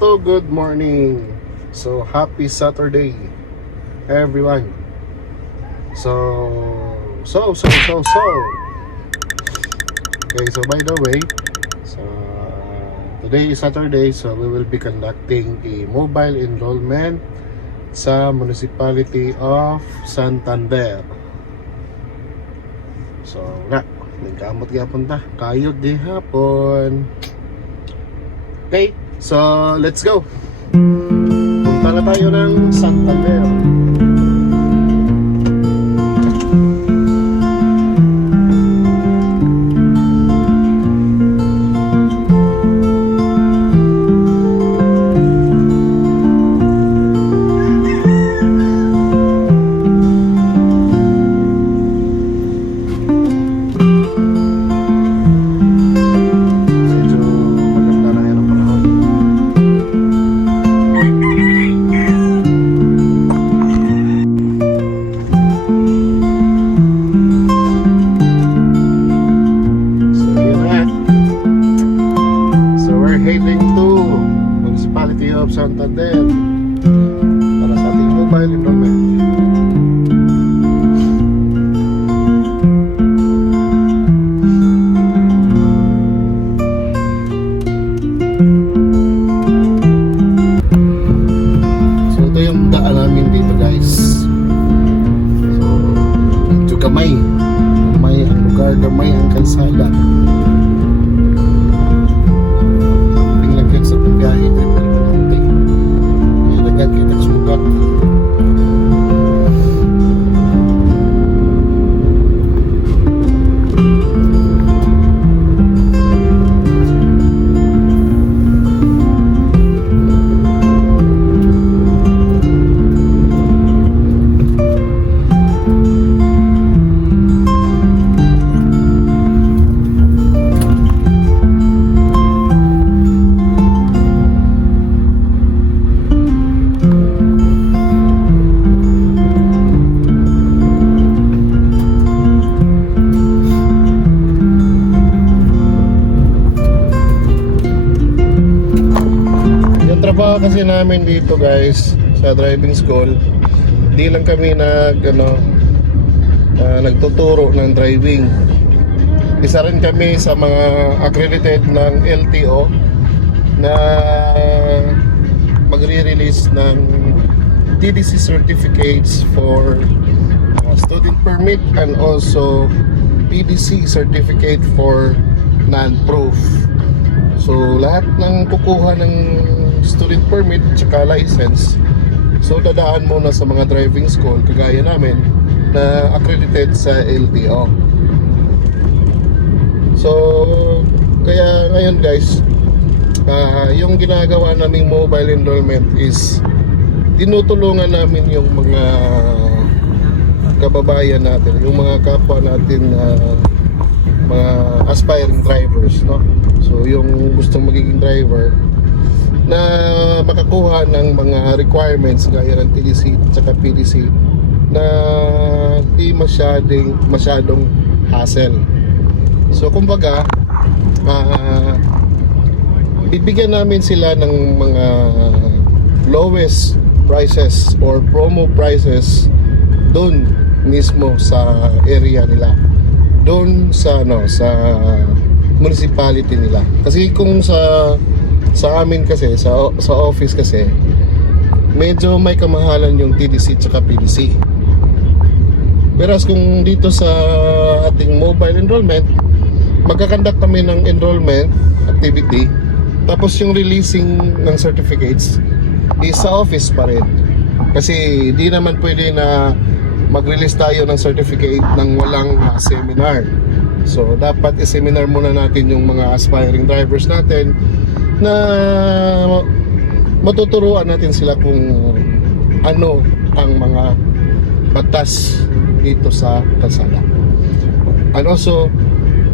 to good morning. So happy Saturday everyone. So okay, so by the way, so today is Saturday, so we will be conducting a mobile enrollment sa Municipality of Santander. So nga, nagkamot gyapon ta, kayod di hapon. Okay, so let's go. Punta na tayo ng Santander. Santander para sa ating mobile enrollment. So ito yung daan namin dito guys. So medyo gamay ang lugar, gamay ang kalsada. Tingnan sa pagbiyahe kita sugat. Trabaho kasi namin dito guys sa driving school, di lang kami nagtuturo ng driving. Isa rin kami sa mga accredited ng LTO na magre-release ng TDC certificates for student permit and also PDC certificate for non-proof. So lahat ng kukuha ng student permit tsaka license, so dadaan muna sa mga driving school kagaya namin na accredited sa LTO. So kaya ngayon guys, yung ginagawa naming mobile enrollment is tinutulungan namin yung mga kababayan natin, yung mga kapwa natin, mga aspiring drivers, no? So yung gustong magiging driver na makakuha ng mga requirements gaya ng TDC at saka PDC na di masyadong hassle. So kumbaga, bibigyan namin sila ng mga lowest prices or promo prices doon mismo sa area nila, doon sa sa municipality nila. Kasi kung sa amin kasi, sa office kasi, medyo may kamahalan yung TDC tsaka PDC. Whereas kung dito sa ating mobile enrollment, magkakandak kami ng enrollment activity, tapos yung releasing ng certificates is sa office pa rin. Kasi di naman pwede na mag-release tayo ng certificate ng walang seminar. So dapat i-seminar muna natin yung mga aspiring drivers natin na matuturuan natin sila kung ano ang mga batas dito sa kalsada. And also,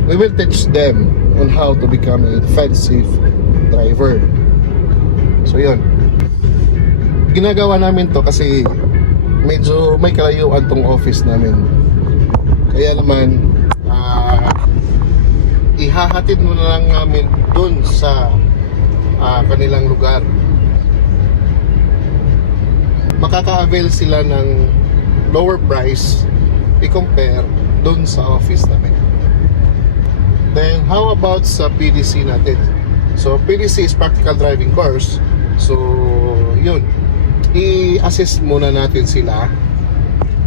we will teach them on how to become a defensive driver. So yun, ginagawa namin to kasi medyo may kalayuan tong office namin. Kaya naman ihahatid mo na lang namin dun sa kanilang lugar makaka-avail sila ng lower price i-compare doon sa office namin. Then how about sa PDC natin? So PDC is practical driving course. So yun, i-assist muna natin sila.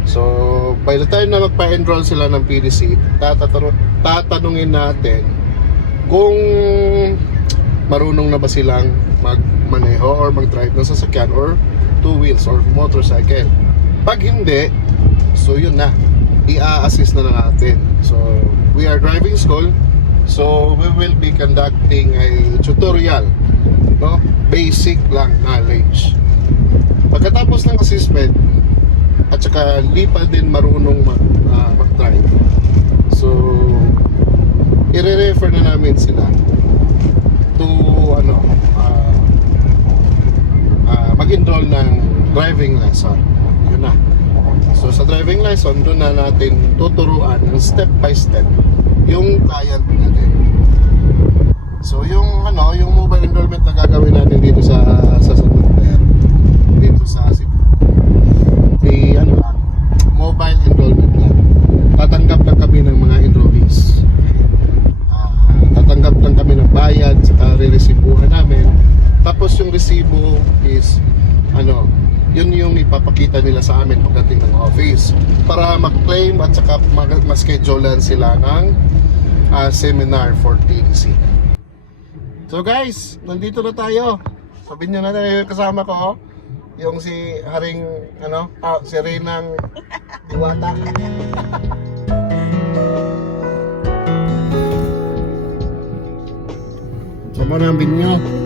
So by the time na magpa-enroll sila ng PDC, tatanungin natin kung marunong na ba silang magmaneho or mag-drive ng sasakyan or two wheels or motorcycle. Pag hindi, so yun na, i-assist na natin. So we are driving school, so we will be conducting a tutorial, no? Basic lang knowledge. Pagkatapos ng assessment, at saka hindi pa din marunong mag-drive, so i-refer na namin sila to mag-enroll ng driving lesson. Yun na. So sa driving lesson, doon na natin tuturuan ng step by step yung client natin. So yung mobile enrollment na gagawin natin dito sa Santander, dito sa mobile enrollment lang. Tatanggap lang kami ng mga enrollees. Tatanggap lang kami ng bayad, saka re-resibuhan namin. Tapos yung resibo is yun yung ipapakita nila sa amin pagdating ng office para mag-claim at saka ma-schedulean sila ng seminar for TDC. So guys, nandito na tayo. Sabihin nyo na tayo yung kasama ko, yung si Haring si Reynang Diwata. Sama namin nyo.